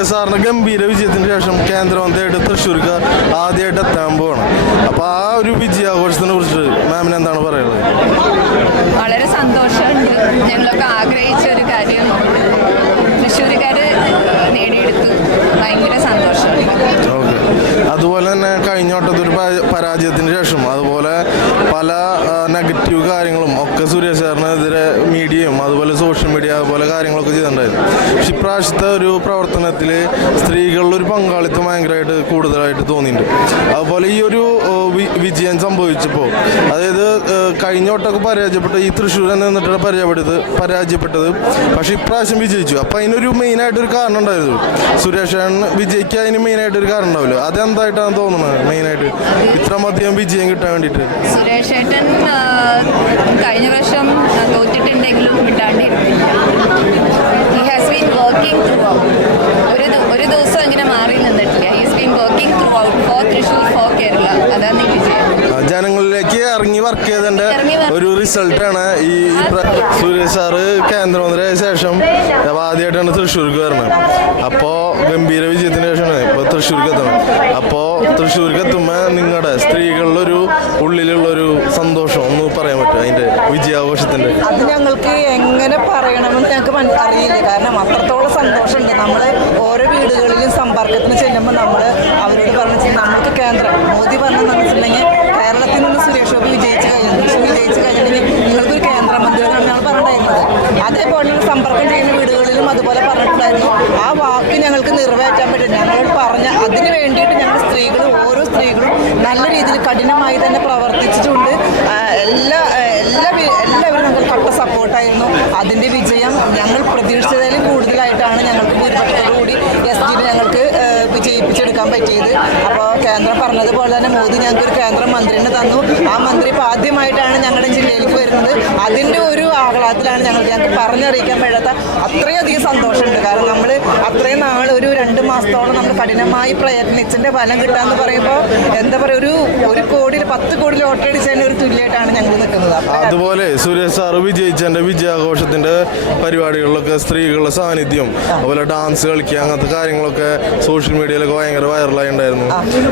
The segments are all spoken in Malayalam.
സൂര്യ സാറിന് ഗംഭീര വിജയത്തിന് ശേഷം കേന്ദ്രമന്ത്രിയായിട്ട് തൃശ്ശൂർക്ക് ആദ്യമായിട്ട് എത്താൻ പോവാണ്. അപ്പോൾ ആ ഒരു വിജയാഘോഷത്തിനെ കുറിച്ച് മാമിന് എന്താണ് പറയുന്നത് വളരെ സന്തോഷമുണ്ട്. ഞങ്ങളൊക്കെ ആഗ്രഹിച്ച ഒരു കാര്യം തൃശ്ശൂരുകാർ നേടിയെടുത്തു. ഭയങ്കര സന്തോഷം ഓക്കെ. അതുപോലെ തന്നെ കഴിഞ്ഞ വട്ടത്തെ ഒരു പരാ- പരാജയത്തിന് ശേഷം അതുപോലെ പല ആ, നെഗറ്റീവ് കാര്യങ്ങളും ഒക്കെ സുരേഷ് സാറിനെതിരെ മീഡിയയും അതുപോലെ സോഷ്യൽ മീഡിയ അതുപോലെ കാര്യങ്ങളൊക്കെ ചെയ്തിട്ടുണ്ടായിരുന്നു. പക്ഷെ ഇപ്രാവശ്യത്തെ ഒരു പ്രവർത്തനത്തിൽ സ്ത്രീകളുടെ ഒരു പങ്കാളിത്തം ഭയങ്കരമായിട്ട് കൂടുതലായിട്ട് തോന്നിയിട്ടുണ്ട്. അതുപോലെ ഈ ഒരു വിജയം സംഭവിച്ചപ്പോൾ അതായത് കഴിഞ്ഞ വട്ടമൊക്കെ പരാജയപ്പെട്ടു ഈ തൃശ്ശൂരിൽ നിന്നിട്ടാണ് പരാജയപ്പെട്ടത് പരാജയപ്പെട്ടത്. പക്ഷെ ഇപ്രാവശ്യം വിജയിച്ചു. അപ്പം അതിനൊരു മെയിനായിട്ടൊരു കാരണം ഉണ്ടായിരുന്നു. സുരേഷൻ വിജയിക്കാൻ അതിന് മെയിനായിട്ടൊരു കാരണം ഉണ്ടാവില്ല. അതെന്തായിട്ടാണ് തോന്നുന്നത് മെയിനായിട്ട് ഇത്രമധികം വിജയം കിട്ടാൻ വേണ്ടിയിട്ട്. സുരേഷ് കഴിഞ്ഞ വർഷം ആ, തോറ്റിട്ടുണ്ടെങ്കിലും വിട്ടാണ്ടിരുന്നില്ല he has been working throughout ഒരു ഒരു ദിവസം ഇങ്ങനെ മാറി നിന്നിട്ടില്ല. He's been working throughout for Thrissur for Kerala അതാണ് ഈ വിജയം ആ, ജനങ്ങളിലേക്ക് ഇറങ്ങി വർക്ക് ചെയ്തതിന്റെ ഒരു റിസൾട്ടാണ് ഈ സുരേഷ് സാറ് കേന്ദ്രമന്ത്രിയായ ശേഷം ആദ്യമായിട്ടാണ് തൃശ്ശൂർക്ക് വരുന്നത്. അപ്പോ ഗംഭീര വിജയത്തിന് ശേഷമാണ് ഇപ്പോൾ തൃശ്ശൂർക്ക് എത്തണം അപ്പോ തൃശ്ശൂർക്ക് എത്തുമ്പോൾ നിങ്ങളുടെ സ്ത്രീകളിലൊരു ഒരു ഉള്ളിലുള്ളൊരു സന്തോഷം ഒന്ന് പറയാൻ പറ്റും അതിന്റെ വിജയാഘോഷത്തിന്റെ അത് ഞങ്ങൾക്ക് എങ്ങനെ പറയണമെന്ന് ഞങ്ങൾക്ക് മനസ്സിലായില്ല അറിയില്ല. കാരണം അത്രത്തോളം സന്തോഷമുണ്ട്. നമ്മൾ ഓരോ വീടുകളിലും സമ്പർക്കത്തിന് ചെല്ലുമ്പോൾ നമ്മൾ അവരോട് പറഞ്ഞു നമ്മൾക്ക് കേന്ദ്രം മോദി പറഞ്ഞു തന്നിട്ടുണ്ടെങ്കിൽ കേരളത്തിൽ നിന്ന് സുരേഷ് ഗോപി വിജയിച്ച് കഴിഞ്ഞു തൃശ്ശൂർ വിജയിച്ച് കഴിഞ്ഞിട്ടുണ്ടെങ്കിൽ നിങ്ങൾക്കൊരു കേന്ദ്രമന്ത്രി എന്നാണ് ഞങ്ങൾ പറഞ്ഞിട്ടുണ്ടായിരുന്നത് അതേപോലെ സമ്പർക്കം ചെയ്യുന്ന വീടുകളിലും അതുപോലെ പറഞ്ഞിട്ടുണ്ടായിരുന്നു ആ വാക്ക് ഞങ്ങൾക്ക് നിറവേറ്റാൻ പറ്റും. ഞങ്ങളോട് പറഞ്ഞ അതിന് വേണ്ടിയിട്ട് ഞങ്ങൾ സ്ത്രീകൾ ഓരോ സ്ത്രീകളും നല്ല രീതിയിൽ കഠിനമായി തന്നെ പ്രവർത്തിച്ചിട്ടുണ്ട്. എല്ലാ എല്ലാ എല്ലാവരും ഞങ്ങൾക്ക് കട്ട സപ്പോർട്ടായിരുന്നു അതിന്റെ വിജയം ഞങ്ങൾ പ്രതീക്ഷിച്ചതിലും കൂടുതലായിട്ടാണ് ഞങ്ങൾക്ക് ഭൂരിപക്ഷത്തോടുകൂടി എസ് ജിയിൽ ഞങ്ങൾക്ക് വിജയിപ്പിച്ചെടുക്കാൻ പറ്റിയത്. അപ്പോൾ കേന്ദ്രം പറഞ്ഞതുപോലെ തന്നെ മോദി ഞങ്ങൾക്ക് ഒരു കേന്ദ്ര മന്ത്രിനെ തന്നു. ആ മന്ത്രി ഇപ്പോൾ ആദ്യമായിട്ടാണ് ഞങ്ങളുടെ ജില്ലയിലേക്ക് വരുന്നത്. അതിന്റെ ഒരു ആഹ്ലാദത്തിലാണ് ഞങ്ങൾ ഞങ്ങൾക്ക് പറഞ്ഞറിയിക്കാൻ കഴിയാത്ത അത്രയധികം സന്തോഷമുണ്ട് കാരണം നമ്മൾ അത്രയും നാൾ ഒരു രണ്ട് മാസത്തോളം നമ്മൾ കഠിനമായി പ്രയത്നിച്ചതിന്റെ ഫലം കിട്ടാന്ന് പറയുമ്പോൾ എന്താ പറയുക ഒരു ഒരു കോടി പത്ത് കോടി ലോട്ടറി അടിച്ചതിന് ഒരു തുല്യമായിട്ടാണ് ഞങ്ങൾ നിൽക്കുന്നത് അതുപോലെ സുരേഷ് സാറ് വിജയിച്ചതിന്റെ വിജയാഘോഷത്തിന്റെ പരിപാടികളിലൊക്കെ സ്ത്രീകളുടെ സാന്നിധ്യം അതുപോലെ ഡാൻസ് കളിക്കുക അങ്ങനത്തെ കാര്യങ്ങളൊക്കെ സോഷ്യൽ മീഡിയയിലൊക്കെ ഭയങ്കര വൈറലായി ഉണ്ടായിരുന്നു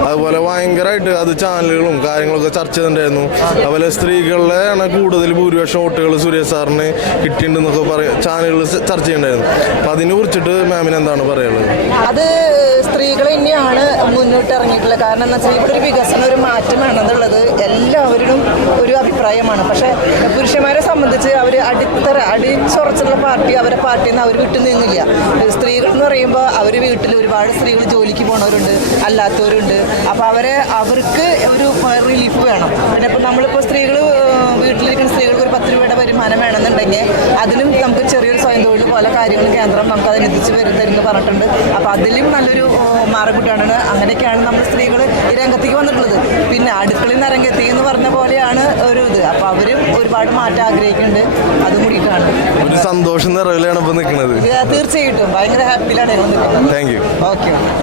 അതുപോലെ ഭയങ്കരമായിട്ട് അത് ചാനലുകളും കാര്യങ്ങളൊക്കെ ചർച്ച ചെയ്തിട്ടുണ്ടായിരുന്നു. അതുപോലെ സ്ത്രീകളുടെ ആണ് കൂടുതൽ ഭൂരിപക്ഷം വോട്ടുകൾ സുരേഷ് സാറിന് കിട്ടിയിട്ടുണ്ടെന്നൊക്കെ പറയും ചാനലുകൾ ചർച്ച ചെയ്യുന്നുണ്ടായിരുന്നു അപ്പം അതിനെ കുറിച്ചിട്ട് മാമിന് എന്താണ് പറയുള്ളത് അത് മുന്നോട്ട് ഇറങ്ങിയിട്ടില്ല കാരണം എന്താ വെച്ചാൽ ഇവിടെ ഒരു വികസനം ഒരു മാറ്റമാണ് എന്നുള്ളത് എല്ലാവരും ഒരു അഭിപ്രായമാണ്. പക്ഷേ പുരുഷന്മാരെ സംബന്ധിച്ച് അവർ അടിത്തറ അടിച്ചുറച്ചുള്ള പാർട്ടി അവരെ പാർട്ടിയിൽ നിന്ന് അവർ വിട്ടു നിന്നില്ല സ്ത്രീകൾ എന്ന് പറയുമ്പോൾ അവർ വീട്ടിൽ ഒരുപാട് സ്ത്രീകൾ ജോലിക്ക് പോണവരുണ്ട് അല്ലാത്തവരുണ്ട്. അപ്പോൾ അവരെ അവർക്ക് ഒരു റിലീഫ് വേണം. പിന്നെ ഇപ്പം നമ്മളിപ്പോൾ സ്ത്രീകൾ വീട്ടിലിരിക്കുന്ന സ്ത്രീകൾക്ക് ഒരു പത്ത് രൂപയുടെ വരുമാനം വേണമെന്നുണ്ടെങ്കിൽ അതിനും നമുക്ക് ചെറിയൊരു സ്വയം തൊഴിൽ പല കാര്യങ്ങളും കേന്ദ്രം നമുക്ക് അതിന് എത്തിച്ചു വരും തരുമെന്ന് പറഞ്ഞിട്ടുണ്ട്. അപ്പോൾ അതിലും നല്ലൊരു മാറക്കുട്ടാണ് അങ്ങനെയൊക്കെയാണ് നമ്മൾ സ്ത്രീകൾ ഈ രംഗത്തേക്ക് വന്നിട്ടുള്ളത്. പിന്നെ അടുക്കളയിൽ നിന്ന് രംഗത്തി എന്ന് പറഞ്ഞ പോലെയാണ് ഒരു ഇത്. അപ്പോൾ അവരും ഒരുപാട് മാറ്റം ആഗ്രഹിക്കുന്നുണ്ട്. അതും കൂടിയിട്ടാണ്. ഒരു സന്തോഷം നിറവിലാണ് ഇപ്പോൾ നിൽക്കുന്നത്. തീർച്ചയായിട്ടും. ഭയങ്കര ഹാപ്പിയിലാണ് നിൽക്കുന്നത്. Thank you okay